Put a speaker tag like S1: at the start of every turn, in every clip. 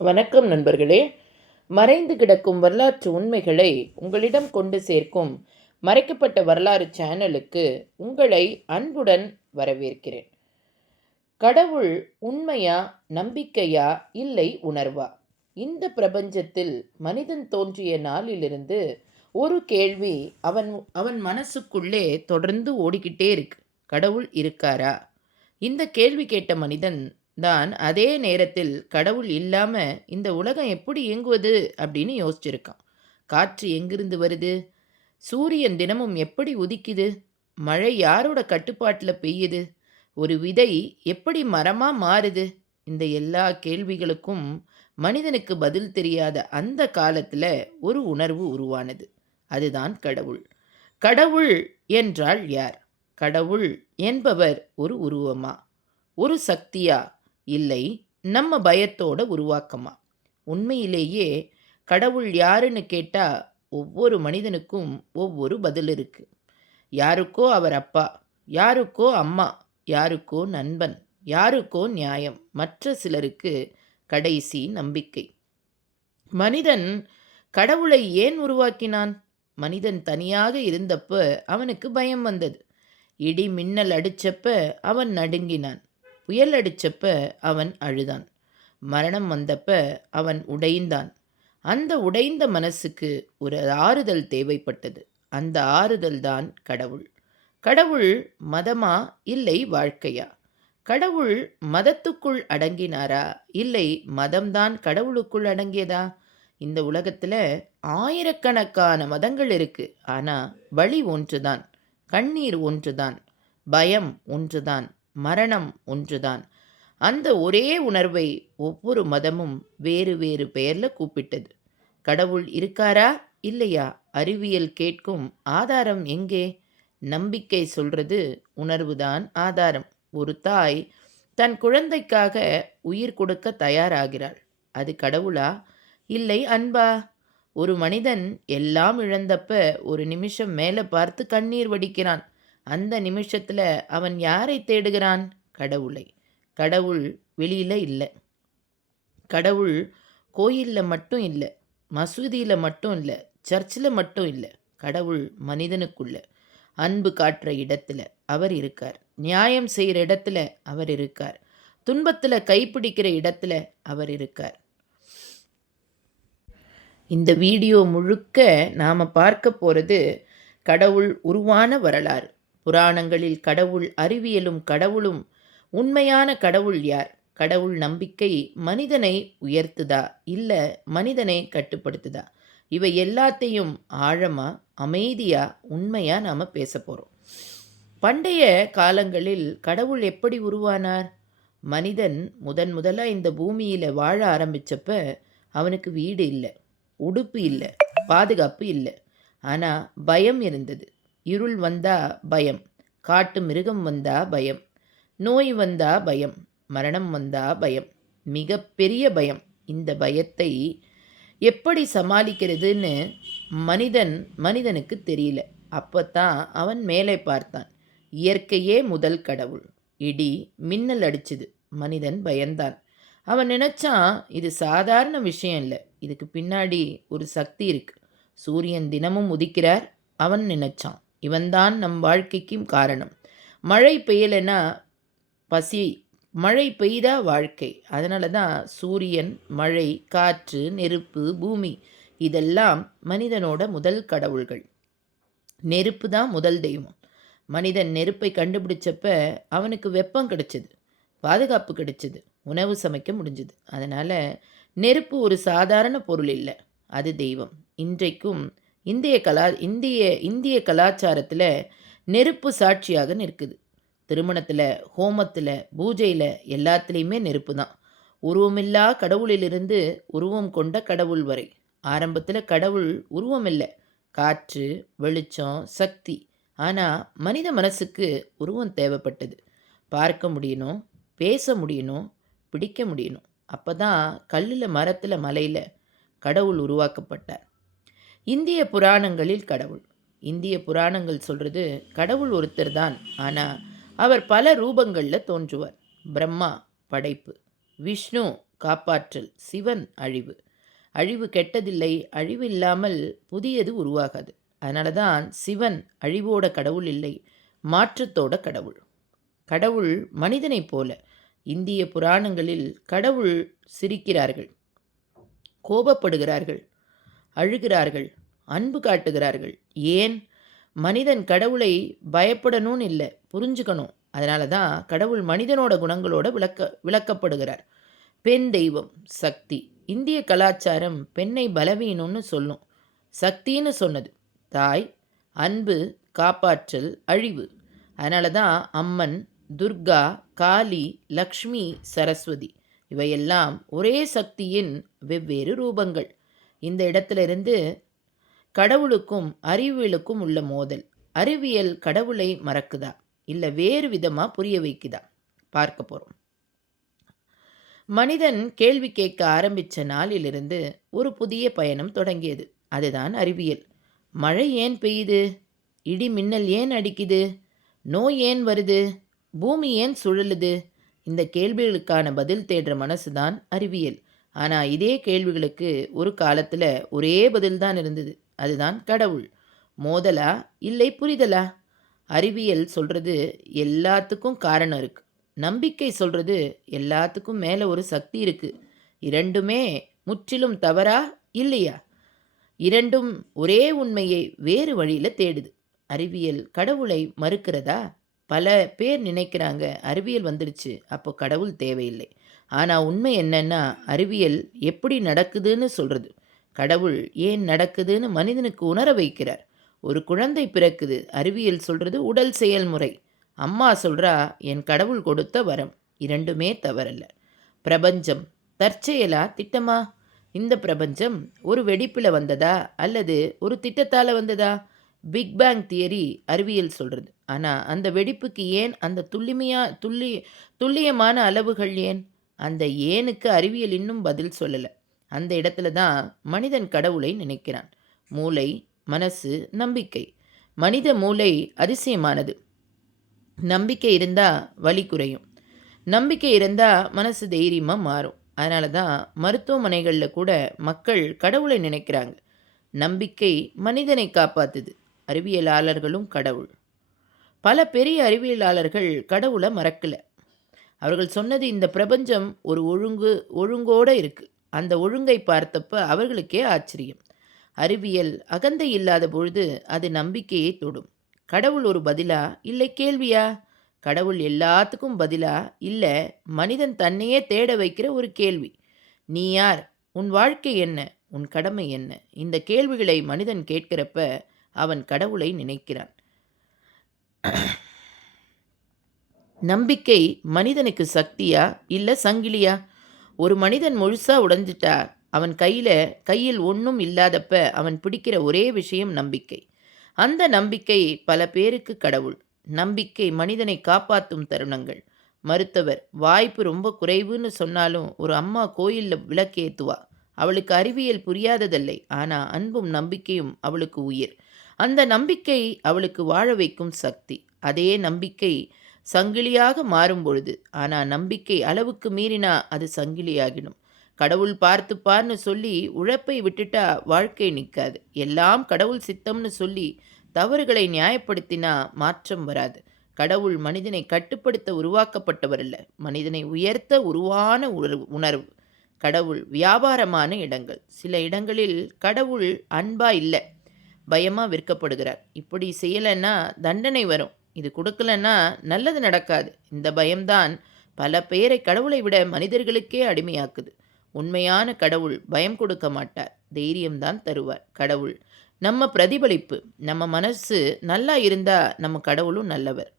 S1: வணக்கம் நண்பர்களே. மறைந்து கிடக்கும் வரலாற்று உண்மைகளை உங்களிடம் கொண்டு சேர்க்கும் மறைக்கப்பட்ட வரலாறு சேனலுக்கு உங்களை அன்புடன் வரவேற்கிறேன். கடவுள் உண்மையா நம்பிக்கையா இல்லை உணர்வா? இந்த பிரபஞ்சத்தில் மனிதன் தோன்றிய நாளிலிருந்து ஒரு கேள்வி அவன் அவன் மனசுக்குள்ளே தொடர்ந்து ஓடிக்கிட்டே இருக்கு. கடவுள் இருக்காரா? இந்த கேள்வி கேட்ட மனிதன் தான் அதே நேரத்தில் கடவுள் இல்லாம இந்த உலகம் எப்படி இயங்குவது அப்படின்னு யோசிச்சிருக்கான். காற்று எங்கிருந்து வருது? சூரியன் தினமும் எப்படி உதிக்குது? மழை யாரோட கட்டுப்பாட்டில் பெய்யுது? ஒரு விதை எப்படி மரமா மாறுது? இந்த எல்லா கேள்விகளுக்கும் மனிதனுக்கு பதில் தெரியாத அந்த காலத்துல ஒரு உணர்வு உருவானது. அதுதான் கடவுள். கடவுள் என்றால் யார்? கடவுள் என்பவர் ஒரு உருவமா? ஒரு சக்தியா? இல்லை நம்ம பயத்தோட உருவாக்கமா? உண்மையிலேயே கடவுள் யாருன்னு கேட்டால் ஒவ்வொரு மனிதனுக்கும் ஒவ்வொரு பதில் இருக்கு. யாருக்கோ அவர் அப்பா யாருக்கோ அம்மா யாருக்கோ நண்பன் யாருக்கோ நியாயம் மற்ற சிலருக்கு கடைசி நம்பிக்கை. மனிதன் கடவுளை ஏன் உருவாக்கினான்? மனிதன் தனியாக இருந்தப்ப அவனுக்கு பயம் வந்தது. இடி மின்னல் அடிச்சப்ப அவன் நடுங்கினான். புயல் அடிச்சப்ப அவன் அழுதான். மரணம் வந்தப்ப அவன் உடைந்தான். அந்த உடைந்த மனசுக்கு ஒரு ஆறுதல் தேவைப்பட்டது. அந்த ஆறுதல் தான் கடவுள். கடவுள் மதமா இல்லை வாழ்க்கையா? கடவுள் மதத்துக்குள் அடங்கினாரா? இல்லை மதம்தான் கடவுளுக்குள் அடங்கியதா? இந்த உலகத்தில் ஆயிரக்கணக்கான மதங்கள் இருக்கு. ஆனால் வழி ஒன்றுதான். கண்ணீர் ஒன்றுதான். பயம் ஒன்றுதான். மரணம் ஒன்றுதான். அந்த ஒரே உணர்வை ஒவ்வொரு மதமும் வேறு வேறு பெயரில் கூப்பிட்டது. கடவுள் இருக்காரா? இல்லையா? அறிவியல் கேட்கும் ஆதாரம் எங்கே? நம்பிக்கை சொல்றது உணர்வுதான் ஆதாரம். ஒரு தாய் தன் குழந்தைக்காக உயிர் கொடுக்க தயாராகிறாள். அது கடவுளா? இல்லை அன்பா? ஒரு மனிதன் எல்லாம் இழந்தப்ப ஒரு நிமிஷம் மேலே பார்த்து கண்ணீர் வடிக்கிறான். அந்த நிமிஷத்தில் அவன் யாரை தேடுகிறான்? கடவுளை. கடவுள் வெளியில் இல்லை. கடவுள் கோயிலில் மட்டும் இல்லை. மசூதியில் மட்டும் இல்லை. சர்ச்சில் மட்டும் இல்லை. கடவுள் மனிதனுக்குள்ள. அன்பு காட்டுற இடத்துல அவர் இருக்கார். நியாயம் செய்கிற இடத்துல அவர் இருக்கார். துன்பத்தில் கைப்பிடிக்கிற இடத்துல அவர் இருக்கார். இந்த வீடியோ முழுக்க நாம் பார்க்க போகிறது கடவுள் உருவான வரலாறு. புராணங்களில் கடவுள் அறிவியலும் கடவுளும் உண்மையான கடவுள் யார்? கடவுள் நம்பிக்கை மனிதனை உயர்த்துதா? இல்லை மனிதனை கட்டுப்படுத்துதா? இவை எல்லாத்தையும் ஆழமாக அமைதியாக உண்மையாக நாம் பேச போகிறோம் பண்டைய காலங்களில் கடவுள் எப்படி உருவானார்? மனிதன் முதன் முதலாக இந்த பூமியில் வாழ ஆரம்பித்தப்ப அவனுக்கு வீடு இல்லை உடுப்பு இல்லை பாதுகாப்பு இல்லை. ஆனால் பயம் இருந்தது. இருள் வந்தா பயம் காட்டு மிருகம் வந்தா பயம் நோய் வந்தா பயம் மரணம் வந்தா பயம் மிக பெரிய பயம். இந்த பயத்தை எப்படி சமாளிக்கிறதுன்னு மனிதன் மனிதனுக்கு தெரியல. அப்போ தான் அவன் மேலே பார்த்தான். இயற்கையே முதல் கடவுள். இடி மின்னல் அடிச்சுது. மனிதன் பயந்தான். அவன் நினச்சான் இது சாதாரண விஷயம் இல்லை. இதுக்கு பின்னாடி ஒரு சக்தி இருக்கு. சூரியன் தினமும் உதிக்கிறார் அவன் நினைச்சான். இவன்தான் நம் வாழ்க்கைக்கும் காரணம். மழை பெய்யலைன்னா பசி மழை பெய்தா வாழ்க்கை. அதனால தான் சூரியன் மழை காற்று நெருப்பு பூமி இதெல்லாம் மனிதனோட முதல் கடவுள்கள். நெருப்பு தான் முதல் தெய்வம். மனிதன் நெருப்பை கண்டுபிடிச்சப்ப அவனுக்கு வெப்பம் கிடைச்சது பாதுகாப்பு கிடைச்சது உணவு சமைக்க முடிஞ்சுது. அதனால் நெருப்பு ஒரு சாதாரண பொருள் இல்லை அது தெய்வம். இன்றைக்கும் இந்திய கலா இந்திய இந்திய கலாச்சாரத்தில் நெருப்பு சாட்சியாக நிற்குது. திருமணத்தில் ஹோமத்தில் பூஜையில் எல்லாத்துலேயுமே நெருப்பு தான். உருவமில்லா கடவுளிலிருந்து உருவம் கொண்ட கடவுள் வரை. ஆரம்பத்தில் கடவுள் உருவம் இல்லை காற்று வெளிச்சம் சக்தி. ஆனால் மனித மனசுக்கு உருவம் தேவைப்பட்டது. பார்க்க முடியணும் பேச முடியணும் பிடிக்க முடியணும். அப்போ தான் கல்லில் மரத்தில் மலையில் கடவுள் உருவாக்கப்பட்டார். இந்திய புராணங்களில் கடவுள். இந்திய புராணங்கள் சொல்கிறது கடவுள் ஒருத்தர் தான். ஆனால் அவர் பல ரூபங்களில் தோன்றுவார். பிரம்மா படைப்பு. விஷ்ணு காப்பாற்றல். சிவன் அழிவு. அழிவு கெட்டதில்லை அழிவு இல்லாமல் புதியது உருவாகாது. அதனால தான் சிவன் அழிவோட கடவுள் இல்லை மாற்றத்தோட கடவுள். கடவுள் மனிதனைப் போல. இந்திய புராணங்களில் கடவுள் சிரிக்கிறார்கள் கோபப்படுகிறார்கள் அழுகிறார்கள் அன்பு காட்டுகிறார்கள். ஏன்? மனிதன் கடவுளை பயப்படணும்னு இல்லை புரிஞ்சுக்கணும். அதனால தான் கடவுள் மனிதனோட குணங்களோட விளக்க விளக்கப்படுகிறார். பெண் தெய்வம் சக்தி. இந்திய கலாச்சாரம் பெண்ணை பலவீனம்னு சொல்லும். சக்தின்னு சொன்னது. தாய் அன்பு காப்பாற்றல் அழிவு. அதனால தான் அம்மன் துர்கா காளி லக்ஷ்மி சரஸ்வதி. இவையெல்லாம் ஒரே சக்தியின் வெவ்வேறு ரூபங்கள். இந்த இடத்துல இருந்து கடவுளுக்கும் அறிவியலுக்கும் உள்ள மோதல். அறிவியல் கடவுளை மறக்குதா? இல்லை வேறு விதமாக புரிய வைக்குதா? பார்க்க போகிறோம் மனிதன் கேள்வி கேட்க ஆரம்பித்த நாளிலிருந்து ஒரு புதிய பயணம் தொடங்கியது. அதுதான் அறிவியல். மழை ஏன் பெய்யுது? இடி மின்னல் ஏன் அடிக்குது? நோய் ஏன் வருது? பூமி ஏன் சுழலுது? இந்த கேள்விகளுக்கான பதில் தேடுற மனசு தான் அறிவியல். ஆனால் இதே கேள்விகளுக்கு ஒரு காலத்தில் ஒரே பதில் தான் இருந்தது. அதுதான் கடவுள். மோதலா? இல்லை புரிதலா? அறிவியல் சொல்கிறது எல்லாத்துக்கும் காரணம் இருக்குது நம்பிக்கை சொல்கிறது எல்லாத்துக்கும் மேலே ஒரு சக்தி இருக்குது இரண்டுமே முற்றிலும் தவறா? இல்லையா? இரண்டும் ஒரே உண்மையை வேறு வழியில் தேடுது. அறிவியல் கடவுளை மறுக்கிறதா? பல பேர் நினைக்கிறாங்க அறிவியல் வந்துடுச்சு அப்போ கடவுள் தேவையில்லை. ஆனால் உண்மை என்னன்னா அறிவியல் எப்படி நடக்குதுன்னு சொல்கிறது கடவுள் ஏன் நடக்குதுன்னு மனிதனுக்கு உணர வைக்கிறார். ஒரு குழந்தை பிறக்குது அறிவியல் சொல்கிறது உடல் செயல்முறை. அம்மா சொல்கிறா என் கடவுள் கொடுத்த வரம் இரண்டுமே தவறல்ல. பிரபஞ்சம் தற்செயலா திட்டமா? இந்த பிரபஞ்சம் ஒரு வெடிப்பில் வந்ததா? அல்லது ஒரு திட்டத்தால் வந்ததா? பிக் பேங் தியரி அறிவியல் சொல்கிறது ஆனால் அந்த வெடிப்புக்கு ஏன் அந்த துல்லிமையா துல்லிய துல்லியமான அளவுகள் ஏன்? அந்த ஏனுக்கு அறிவியல் இன்னும் பதில் சொல்லலை. அந்த இடத்துல தான் மனிதன் கடவுளை நினைக்கிறான். மூளை மனசு நம்பிக்கை. மனித மூளை அதிசயமானது. நம்பிக்கை இருந்தால் வலி குறையும். நம்பிக்கை இருந்தால் மனசு தைரியமாக மாறும். அதனால தான் மருத்துவமனைகளில் கூட மக்கள் கடவுளை நினைக்கிறாங்க. நம்பிக்கை மனிதனை காப்பாத்துது. அறிவியலாளர்களும் கடவுள். பல பெரிய அறிவியலாளர்கள் கடவுளை மறக்கலை. அவர்கள் சொன்னது இந்த பிரபஞ்சம் ஒரு ஒழுங்கு ஒழுங்கோடு இருக்குது அந்த ஒழுங்கை பார்த்தப்ப அவர்களுக்கே ஆச்சரியம். அறிவியல் அகந்தை இல்லாத பொழுது அது நம்பிக்கையை தொடும். கடவுள் ஒரு பதிலா இல்லை கேள்வியா? கடவுள் எல்லாத்துக்கும் பதிலா இல்லை மனிதன் தன்னையே தேட வைக்கிற ஒரு கேள்வி. நீ யார்? உன் வாழ்க்கை என்ன? உன் கடமை என்ன? இந்த கேள்விகளை மனிதன் கேட்கிறப்ப அவன் கடவுளை நினைக்கிறான். நம்பிக்கை மனிதனுக்கு சக்தியா இல்லை சங்கிலியா? ஒரு மனிதன் முழுசா உடஞ்சிட்டா அவன் கையில் கையில் ஒன்றும் இல்லாதப்ப அவன் பிடிக்கிற ஒரே விஷயம் நம்பிக்கை. அந்த நம்பிக்கை பல பேருக்கு கடவுள். நம்பிக்கை மனிதனை காப்பாற்றும் தருணங்கள். மருத்துவர் வாய்ப்பு ரொம்ப குறைவுன்னு சொன்னாலும் ஒரு அம்மா கோயிலில் விளக்கேத்துவா. அவளுக்கு அறிவியல் புரியாததில்லை. ஆனால் அன்பும் நம்பிக்கையும் அவளுக்கு உயிர். அந்த நம்பிக்கை அவளுக்கு வாழ வைக்கும் சக்தி. அதே நம்பிக்கை சங்கிலியாக மாறும் பொழுது ஆனால் நம்பிக்கை அளவுக்கு மீறினா அது சங்கிலியாகிடும். கடவுள் பார்த்து பார்னு சொல்லி உழைப்பை விட்டுட்டா வாழ்க்கை நிற்காது எல்லாம் கடவுள் சித்தம்னு சொல்லி தவறுகளை நியாயப்படுத்தினா மாற்றம் வராது. கடவுள் மனிதனை கட்டுப்படுத்த உருவாக்கப்பட்டவர் அல்ல. மனிதனை உயர்த்த உருவான உணர்வு கடவுள் வியாபாரமான இடங்கள். சில இடங்களில் கடவுள் அன்பா இல்லை பயமாக விற்கப்படுகிறார். இப்படி செய்யலைன்னா தண்டனை வரும். இது கொடுக்கலன்னா நல்லது நடக்காது. இந்த பயம்தான் பல பேரை கடவுளை விட மனிதர்களுக்கே அடிமையாக்குது. உண்மையான கடவுள் பயம் கொடுக்க மாட்டார். தைரியம்தான் தருவார். கடவுள் நம்ம பிரதிபலிப்பு நம்ம மனசு நல்லா இருந்தால் நம்ம கடவுளும் நல்லவர்.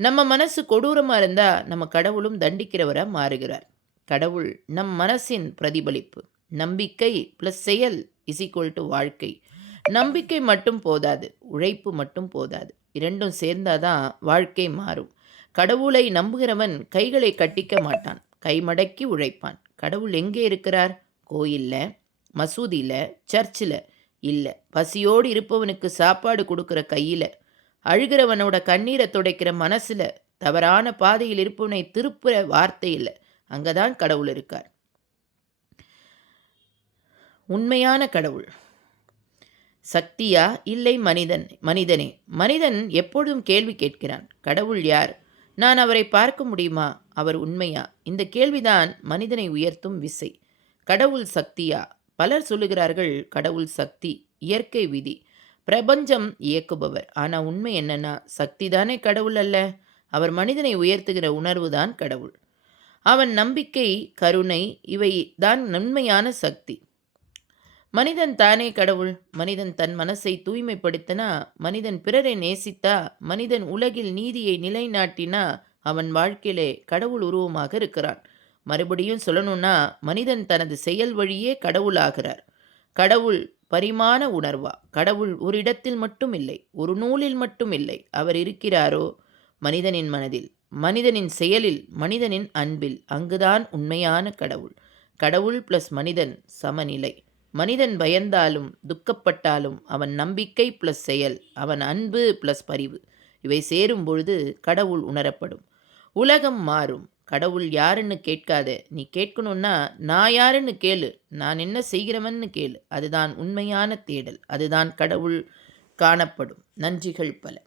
S1: நம்ம மனசு கொடூரமாக இருந்தால் நம்ம கடவுளும் தண்டிக்கிறவராக மாறுகிறார். கடவுள் நம் மனசின் பிரதிபலிப்பு. நம்பிக்கை ப்ளஸ் செயல் இஸ் ஈக்குவல் டு வாழ்க்கை. நம்பிக்கை மட்டும் போதாது உழைப்பு மட்டும் போதாது. இரண்டும் சேர்ந்தாதான் வாழ்க்கை மாறும். கடவுளை நம்புகிறவன் கைகளை கட்டிக்க மாட்டான். கைமடக்கி உழைப்பான். கடவுள் எங்கே இருக்கிறார்? கோயிலில் மசூதியில் சர்ச்சில் இல்லை. பசியோடு இருப்பவனுக்கு சாப்பாடு கொடுக்குற கையில். அழுகிறவனோட கண்ணீரை துடைக்கிற மனசில். தவறான பாதையில் இருப்பவனை திருப்புற வார்த்தையில். அங்கே தான் கடவுள் இருக்கார். உண்மையான கடவுள். சக்தியா? இல்லை மனிதன் மனிதனே. மனிதன் எப்பொழுதும் கேள்வி கேட்கிறான். கடவுள் யார்? நான் அவரை பார்க்க முடியுமா? அவர் உண்மையா? இந்த கேள்விதான் மனிதனை உயர்த்தும் விசை. கடவுள் சக்தியா? பலர் சொல்லுகிறார்கள் கடவுள் சக்தி இயற்கை விதி. பிரபஞ்சம் இயக்குபவர். ஆனால் உண்மை என்னன்னா சக்தி தானே கடவுள் அல்ல. அவர் மனிதனை உயர்த்துகிற உணர்வு தான் கடவுள். அவன் நம்பிக்கை கருணை இவை தான் உண்மையான சக்தி. மனிதன் தானே கடவுள் மனிதன் தன் மனசை தூய்மைப்படுத்தினா மனிதன் பிறரை நேசித்தா மனிதன் உலகில் நீதியை நிலைநாட்டினா அவன் வாழ்க்கையிலே கடவுள் உருவமாக இருக்கிறான். மறுபடியும் சொல்லணும்னா மனிதன் தனது செயல் வழியே கடவுளாகிறார். கடவுள் பரிமாண உணர்வா? கடவுள் ஒரு இடத்தில் மட்டும் இல்லை ஒரு நூலில் மட்டும் இல்லை. அவர் இருக்கிறாரோ? மனிதனின் மனதில் மனிதனின் செயலில் மனிதனின் அன்பில் அங்குதான் உண்மையான கடவுள். கடவுள் ப்ளஸ் மனிதன் சமநிலை. மனிதன் பயந்தாலும் துக்கப்பட்டாலும் அவன் நம்பிக்கை ப்ளஸ் செயல் அவன் அன்பு ப்ளஸ் பரிவு. இவை சேரும் பொழுது கடவுள் உணரப்படும். உலகம் மாறும். கடவுள் யாருன்னு கேட்காத. நீ கேட்கணும்னா நான் யாருன்னு கேளு. நான் என்ன செய்கிறவன்னு கேளு. அதுதான் உண்மையான தேடல். அதுதான் கடவுள் காணப்படும். நன்றிகள் பல.